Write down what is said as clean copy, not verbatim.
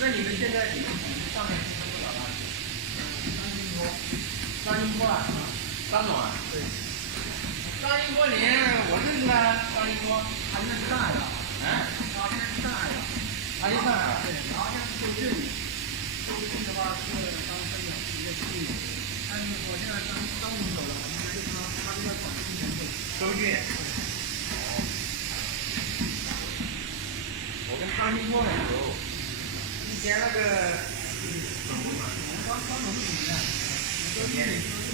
那你们现在上面是多少啊？3英波啊，3种啊？对。张英波林，我认识他，张英波，他现在是上海的。他现在是上海的。他是上海。对，然后现在是周俊。周俊的话是刚分的一个经理，但是我现在张总走了，我们就他就在广西人走。周俊。我跟张英波很熟。以前那个，张总是怎么样？周俊。